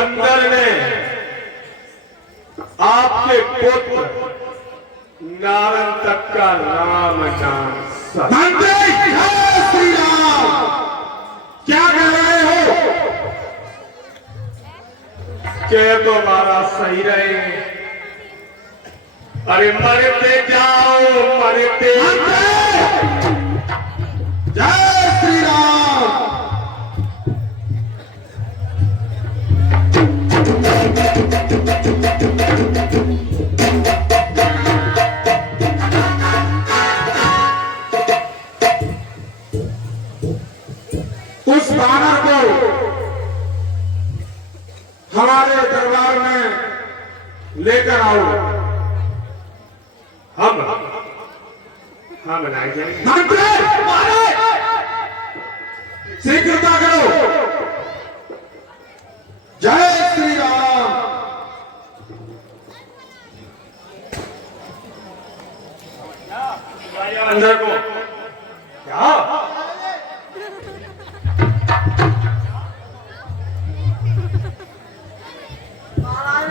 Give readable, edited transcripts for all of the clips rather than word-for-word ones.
बंदर ने आपके पुत्र नारद तक का राम नाम श्री राम क्या कह रहे हो? के तो हमारा सही रहे। अरे मरते जाओ मरते। जय श्री राम। उस बानर को हमारे दरबार में लेकर आओ। हम बनाए जाएंगे। शीघ्रता करो। जय श्री राम। अंदर को क्या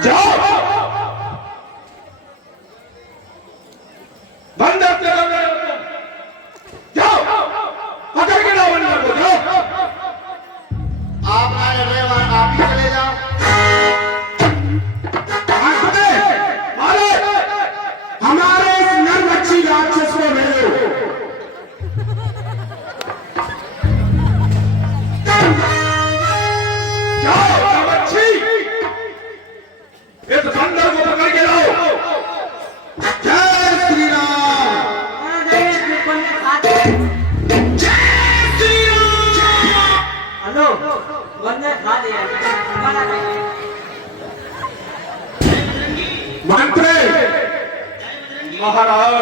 जाओ बंदर के जाओ पकड़ के लाओ बंदर को। जाओ आप आए रहे आप ही चले जाओ। हमारे इस नरभक्षी राक्षस को भेजो। जाओ नरभक्षी इस बंदर को पकड़ के लाओ। जय श्री राम। जय श्री राम। हेलो बंदर खा लिया हमारा मंत्री महाराज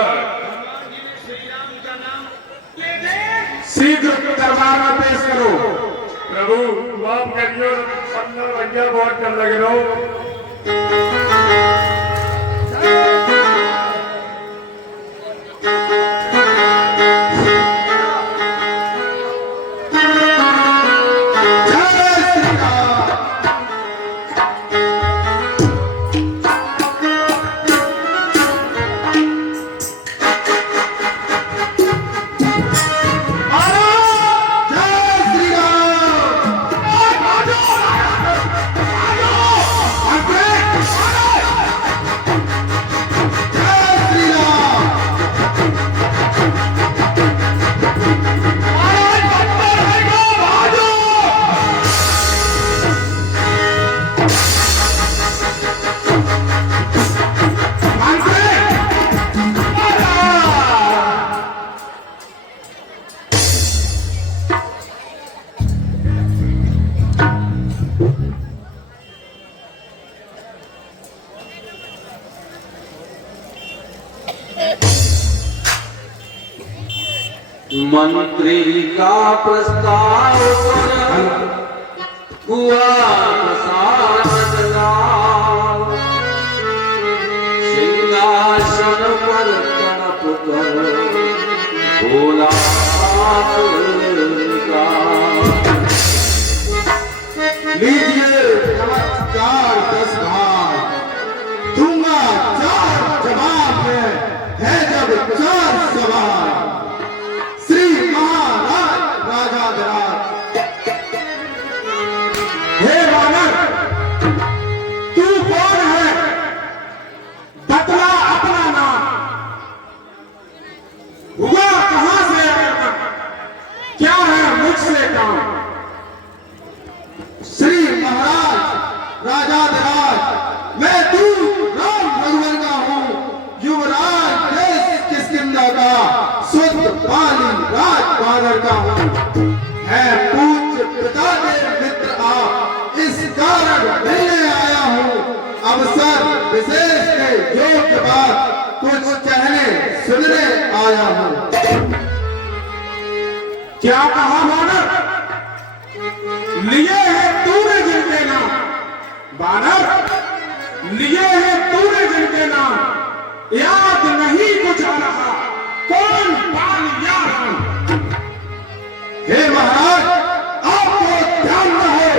शीघ्र दरबार में पेश करो। प्रभु माफ करियो। बंदर भैया बहुत कम लग रहा हो। मंत्री का प्रस्ताव पर हुआ प्रसाद लाल। सिंहासन पर तड़प कर बोला लीजिए नमस्कार 10 भाग दूंगा 4 जवाब है जब 4 सवाल। श्री महाराज राजाधिराज। हे वानर तू कौन है? बतला अपना नाम। हुआ कहां से आया? क्या है मुझसे काम? श्री महाराज राजाधिराज मैं तू राम रघुवर का हूँ। युवराज देश किष्किंधा का शुद्ध पाली राज बानर का हूँ। है पूज्य पिता के मित्र आप इस कारण मिलने आया हूँ। अवसर विशेष के योग्य बात कुछ कहने सुनने आया हूँ। क्या कहा बानर? लिए है तूने जिनके नाम। बानर लिए है तूने जिनके नाम याद नहीं कुछ आ रहा कौन पालिया राम। हे महाराज आपको ध्यान रहे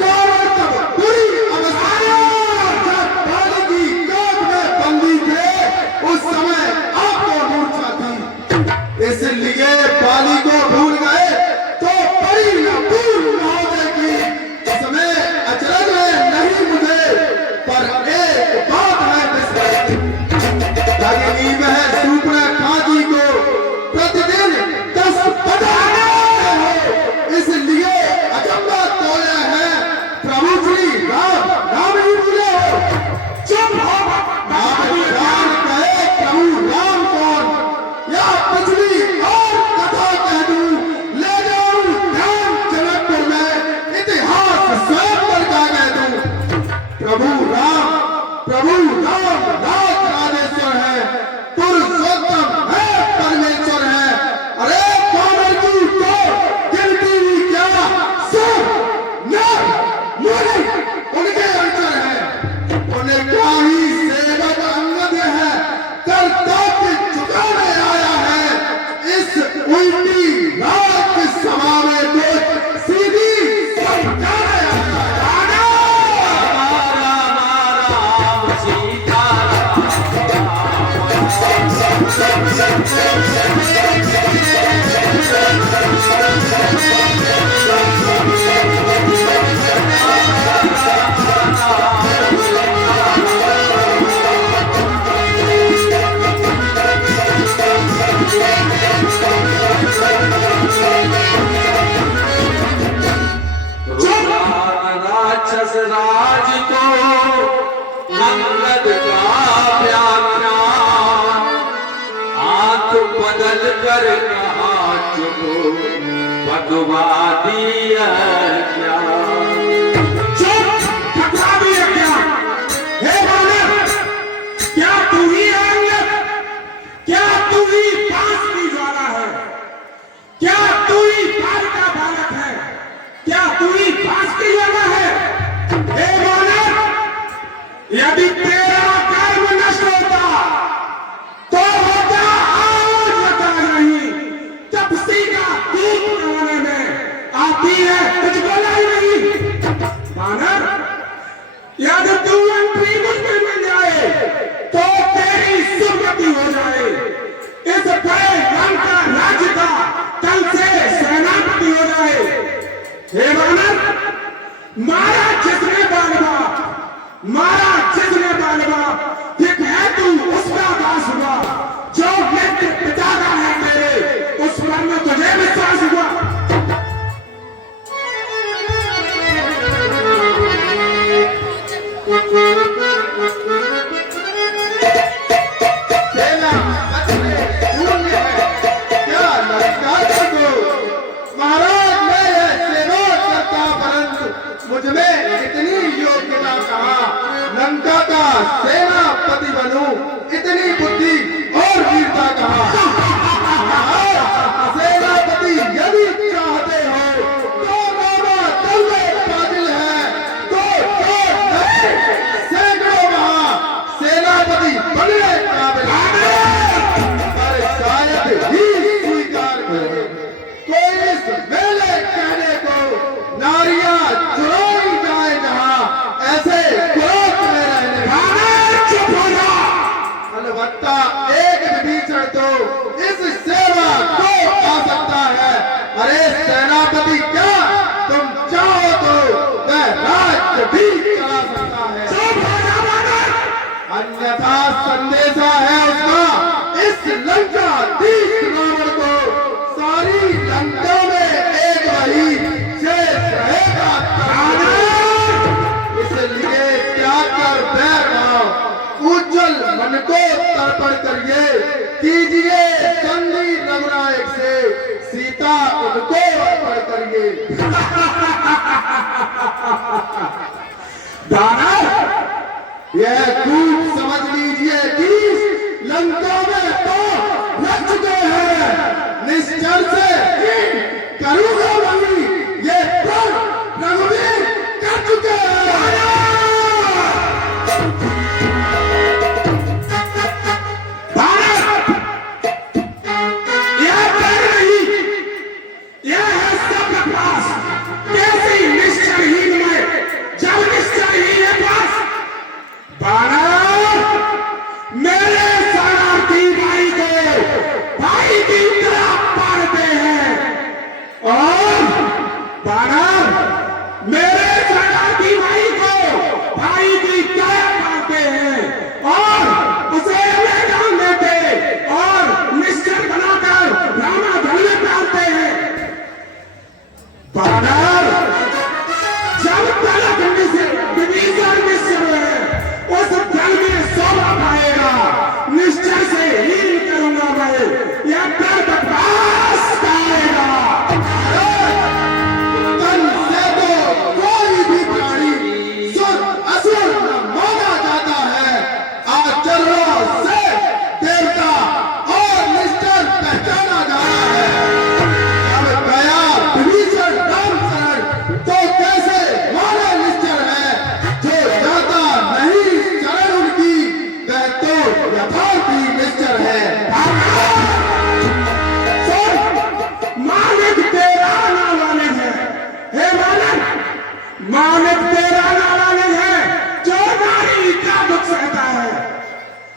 कौन तब बुरी राक्षस राज को अंगद का व्याख्यान आंख बदल कर कहा चुप भगवा दिया क्या हे बालक, क्या तू ही है अंगद? क्या तू ही पास की ज्वाला है? क्या तू ही पार का बालक है? क्या तू ही पास की ज्वाला है? हे बालक, यदि तेरा कर्म नष्ट होता तो होता आज होता नहीं। तपसी का दूध बनाने में आती है, तुझको लाई नहीं। बानर, यदि तू मंत्री मुझमें मिल जाए तो तेरी सुगति हो जाए। इस बड़े लंका राज्य का कल से सेनापति हो जाए। हे बानर, मारा जिसने बालवा, मारा जिसने बालवा, ठीक है तू उसका दास हुआ। जो मित्र पिता का है तेरे, उस पर में तुझे विश्वास हुआ। सेना बचने शून्य है, क्या लंका को? महाराज मैं यह सेवा करता, परंतु मुझ में इतनी योग्यता कहाँ लंका का सेनापति बनूं? इतनी बुद्धि और वीरता कहाँ? सेनापति यदि चाहते हो तो रामा दल में काबिल है, तो नहीं, सैकड़ों वहाँ सेनापति बनने काबिल है। पर शायद ही स्वीकार करें कोई इस मेले कहने को नारियां चुराई जाए जहाँ ऐसे क्रोध में रहने वाले। चुप हो जा। अलबत्ता एक विभीषण तो इस सेवा को आ सकता है। अरे सेनापति, क्या तुम चाहो तो वह राज्य भी चला सकता है। चुप हो जा बानर। अन्यथा संदेशा है उसका इस लंकाधीश रावण को, सारी लंका में एक वही शेष रहेगा। इसलिए त्याग कर बैर भाव, उज्जवल मन को तर्पण करिए, कीजिए संधि रघुनायक से, सीता उनको अर्पण करिए। बानर, यह खूब समझ लीजिए कि लंका में तो लग चुके हैं, निश्चर से करूंगा वही, ये प्रण रघुवीर कर चुके हैं। बानर, यह कर नहीं, यह है सबके पास। कैसी निश्चयहीन में जब निश्चयहीन है पास। बानर, मेरे शरणार्थी भाई को भाई की तरह मारते हैं। और बानर, मेरे शरणार्थी भाई को भाई की तरह मारते हैं और उसे मैदान देते और निश्चर बनाकर रामा धन में डालते हैं। बानर, जब तक विभीषण निश्चर है उस धन में सोना पाएगा। निश्चय से हीन करूंगा मैं, यह डर बकवास आएगा। तन से तो कोई भी प्राणी सुर असुर न माना जाता है, आचरणों से देवता और निष्ठर पहचाना जाता है। अब गया विभीषण राम शरण, तो कैसे माना निश्चर है, जो जाता नहीं शरण उनकी, वह तो यथार्थी निश्चर है। मालिक तेरा नावालिक है। हे मालिक, मालिक तेरा नावालिक है, जो नारी का दुख सहता है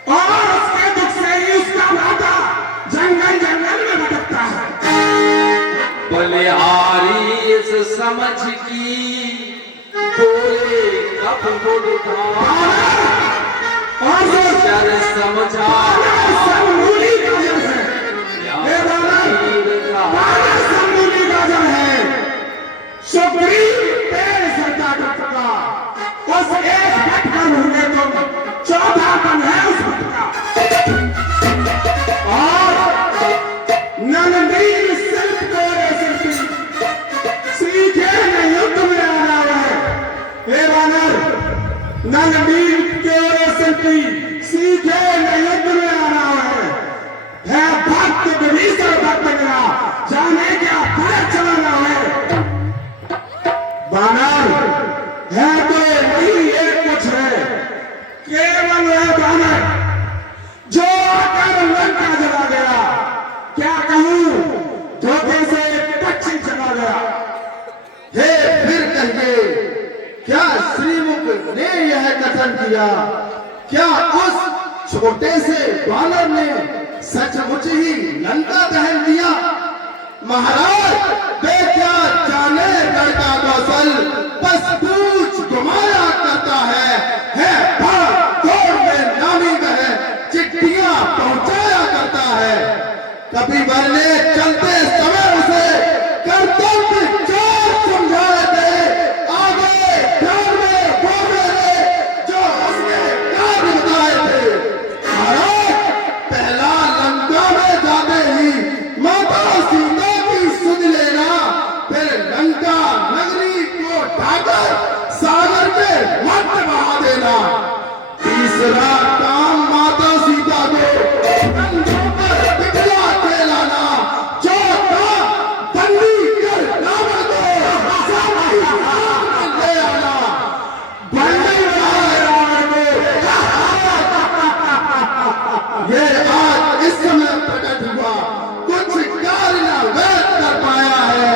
और उसके दुख से ही उसका भाता समझ की बोले कब बुढ़ा शर समझा समूली गाजर है हे बानर समूली गाजर है सुप्रीम पेड़ सरकार का उस एक फट पर होंगे तुम 14 बन है उस फट का और नंदीर सिर्फ तेरे शिल्पी सीखे न युद्ध में आना है हे बानर नंदीर तेरे शिल्पी सीखे न युद्ध में आना है भक्त विभीषण भक्त मेरा जाने क्या फर्क चलाना है बानर है तो वही एक कुछ है केवल है बानर जो आकर लंका जला गया क्या कहूं धोखे से पक्षी चला गया हे फिर कहिए क्या श्रीमुख ने यह कथन किया क्या उस छोटे से बानर ने सचमुच ही लंका दहन दिया महाराज वे क्या जाने लड़का कौशल बस पूछ घुमाया करता है भाग दौड़ में नामी वह चिट्ठियां पहुंचाया करता है कभी बरने चलते समय उसे कर्तव्य चार समझाए थे आगे ध्यान में वो मेरे जो उसने कार्य बताए थे महाराज पहला लंका में जाते ही माता सीता की सुध लेना फिर लंका नगरी को ढाकर सागर के मत बहा देना तीसरा काम माता सीता को कंधों पर बिठला के लाना चौथा बंदी कर रावण को सामने ले आना बंदी रावण को ये आज इस समय प्रकट हुआ कुछ कार्य न व्यक्त कर पाया है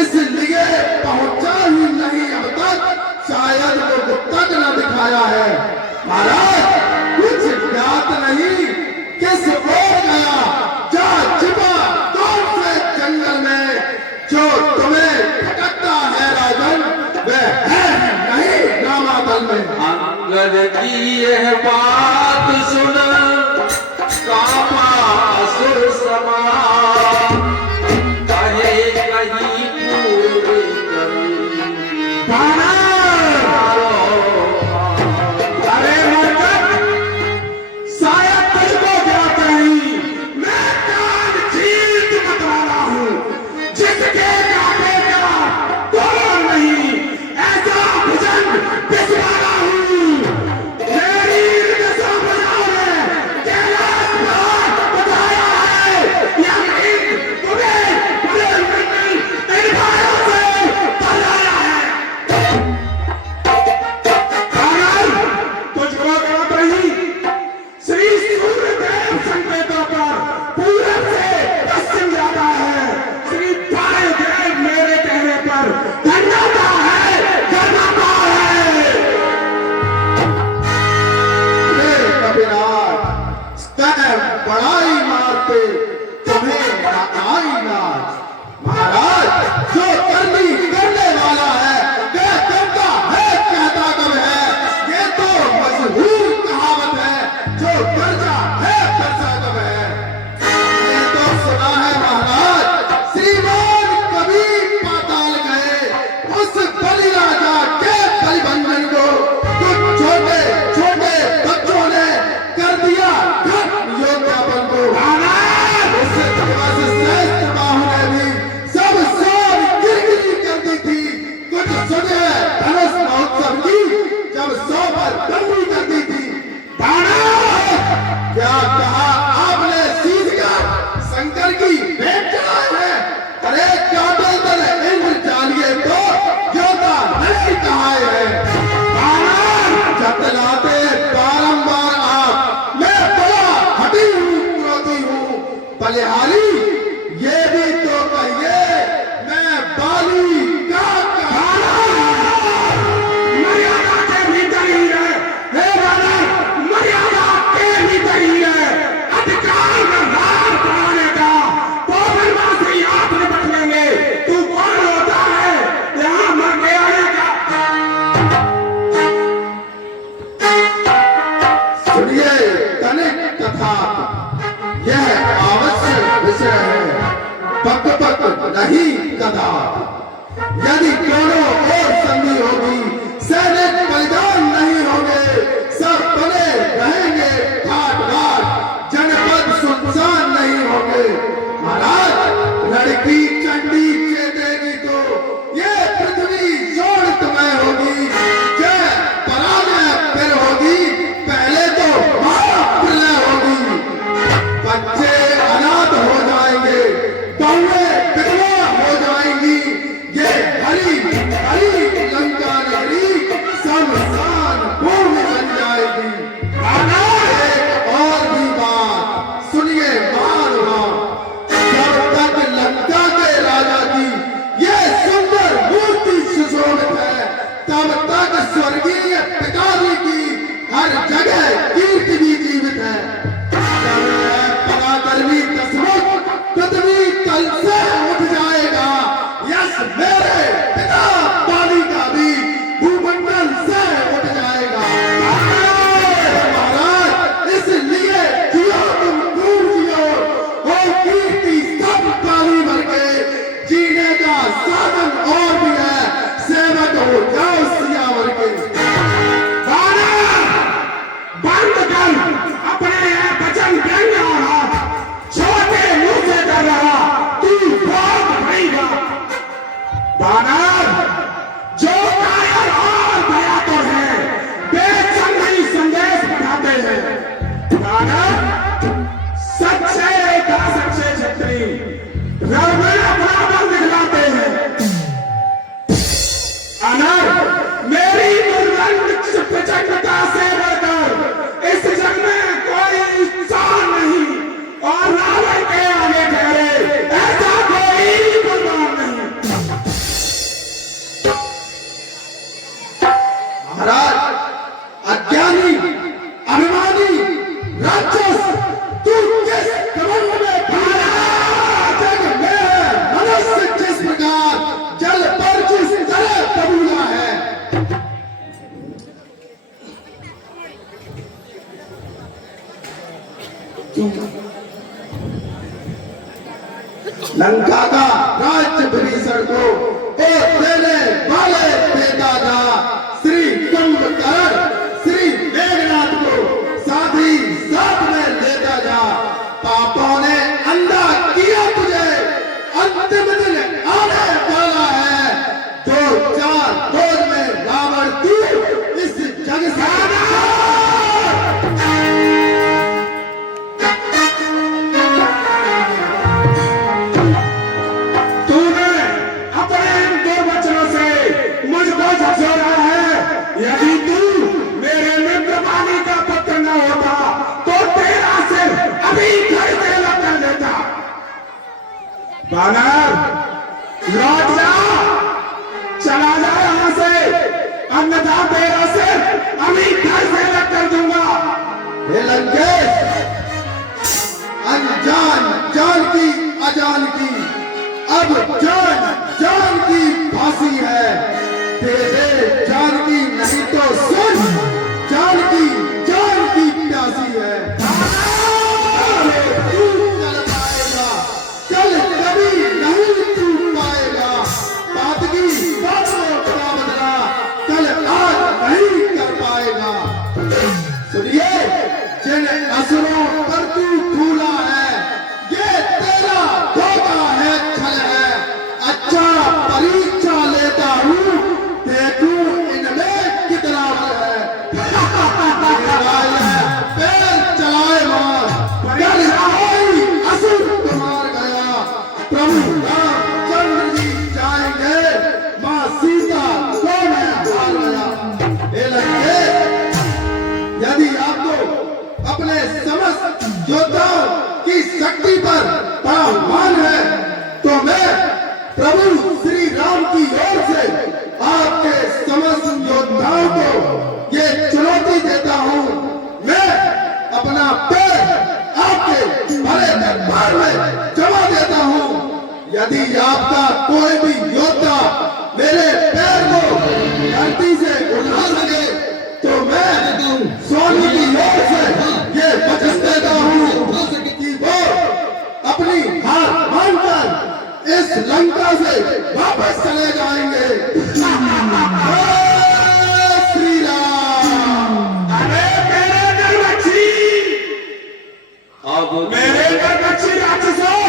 इसलिए पहुंचा ही नहीं अब तक शायद वो तक न दिखाया है महाराज कुछ ज्ञात नहीं किस ओर गया जा छिपा कौन से जंगल में जो तुम्हें भटकता है राजन वह है नहीं रामातल में अंगद की यह बात सुन कापा असुर समान कहे कहीं पूर्व कवि अरे मरकत शायद तुझको ज्ञात नहीं मैं कान चीर मतवाला हूँ जिसके काटे का तोड़ नहीं ऐसा भुजन पिछवाड़ा हूँ मेरी रसों बजाओ ने कैलाश बात बताया है यकीन तुम्हें बड़े नहीं इन भाइयों से बताया है तुझको ज्ञात नहीं श्री सूर्यदेव संकेतों पर पूरब से पश्चिम जाता है श्री वायुदेव मेरे कहने पर धन्यता है हे कविराज स्तन बड़ाई मारते तुम्हें न आई नाच महाराज जो करनी करने वाला है वह करता है कहता कब है ये तो मशहूर कहावत है जो कर्जा है कर्जा कब है ये तो सुना है महाराज श्रीमान कभी पाताल गए उस बलि राजा के बलिबंधन को कुछ छोटे छोटे बच्चों ने कर दिया योद्धापन को उस दिवस श्रेष्ठ बाहु ने भी सब सार गिरगिरी कर दी थी कुछ सुने धनुष महोत्सव की जब 100 पर बंदी कर दी थी क्या कहा आपने सीध कर शंकर की भेंट चढ़ाई है अरे काटल दल इंद्र जानिए तो योद्धा नहीं कहाए है जतलाते बारंबार आप मैं बड़ा हटी हूँ क्रोधी हूँ बलिहारी ये भी तो कहिए मैं बाली का मर्यादा के भीतर ही है हे राजा मर्यादा के भीतर ही है अधिकार में हार पाने का पौधनवासी आप निपट लेंगे तू कौन होता है साथ यह आवश्यक विषय है, पक पक नहीं कदा। यदि दोनों ओर संधि होगी, सैनिक मैदान नहीं होंगे, सब बने रहेंगे घाट घाट, जनपद सुनसान नहीं होंगे। महाराज, लड़की चंडी चेतेगी तो ये पृथ्वी शोणितमय होगी, जय पराजय फिर होगी, पहले तो महाप्रलय होगी। बच्चे अनाथ हो जाएंगे, बहुएं विधवा हो जाएंगी, ये हरी हरी लंका नगरी शमशान भूमि बन जाएगी। एक और भी बात सुनिए महानुभाव, जब तक लंका के राजा की ये सुंदर मूर्ति सुशोभित है, तब तक स्वर्गीय पिताजी की हर जगह कीर्ति भी जीवित है। पराक्रमी दशमुख पृथ्वी तल से उठ जाएगा, यश मेरे पिता बाली का भी भूमंडल से उठ जाएगा। महाराज, इसलिए जियो तुम खूब जियो, वो कीर्ति सब पाली भर के, जीने का साधन और भी है, सेवक हो जाओ सियावर के। बंद कर अपने वचन व्यंग्य और छोटे मुंह से कर रहा, तू बहुत भरेगा। बानर, जो कायर और भयातुर है, बेचैन नहीं संदेश बढ़ाते हैं। बानर, सच्चे का सच्चे क्षत्रिय रण में अपना बल दिखलाते हैं। अनर, मेरी दुर्गंध प्रचंडता से बढ़कर इस जग में कोई इंसान नहीं, और रावण के आगे ठहरे ऐसा कोई बलवान नहीं। महाराज, अज्ञानी अभिमानी राक्षस, तू किस कमंड में पड़ा? जग में मनुष्य किस प्रकार जल पर जिस तरह कबूला है। लंका का राज्य विभीषण को देने वाले पिता जा श्री कुंभकर्ण, श्री मेघनाथ को साथ ही साथ में लेता जा। पापों ने अंधा किया तुझे, अंतिम दिन आने वाला है। 2-4 रोज में रावण तू इस जग से तूने अपने इन दुर्वचनों से मुझको झकझोरा है। यदि तू मेरे मित्र बाली का पुत्र न होता तो तेरा सिर अभी घर से लटक देता। बानर, लौट जा, चला जा यहाँ से, अन्यथा तेरा सिर अभी घर से लटक कर दूंगा। हे लंकेश, अनजान जान की अजान की, अब जान जान की फांसी है। दे दे जान की, नहीं तो सुन जान की प्यासी है। तू चल पाएगा, चल कभी नहीं तू पाएगा। बात की बातों का बदला कल आज नहीं कर पाएगा। सुनिए, जिन असुरों पर तू फूला है, ये तेरा धोखा है, छल है। अच्छा परीक्षा लेता हूँ, देखूं इनमें कितना बल है। पैर चलाए मार, कल कोई असुर तुम्हार गया। प्रभु रामचंद्र जी जाएंगे, माँ सीता को मैं हार गया। हे लंकेश, यदि आपको अपने समस्त योद्धाओं की शक्ति पर बड़ा मान है, तो मैं प्रभु श्री राम की ओर से आपके समस्त योद्धाओं को ये चुनौती देता हूँ। मैं अपना पैर आपके भरे दरबार में जमा देता हूँ। यदि आपका कोई भी योद्धा मेरे पैर को धरती से उठा सके, तो मैं स्वामी की ओर से ये वचन देता हूँ इस लंका से वापस चले जाएंगे। जय श्री राम। अरे मेरे गर्भक्षी अब मेरे गर्भक्षी राक्षसों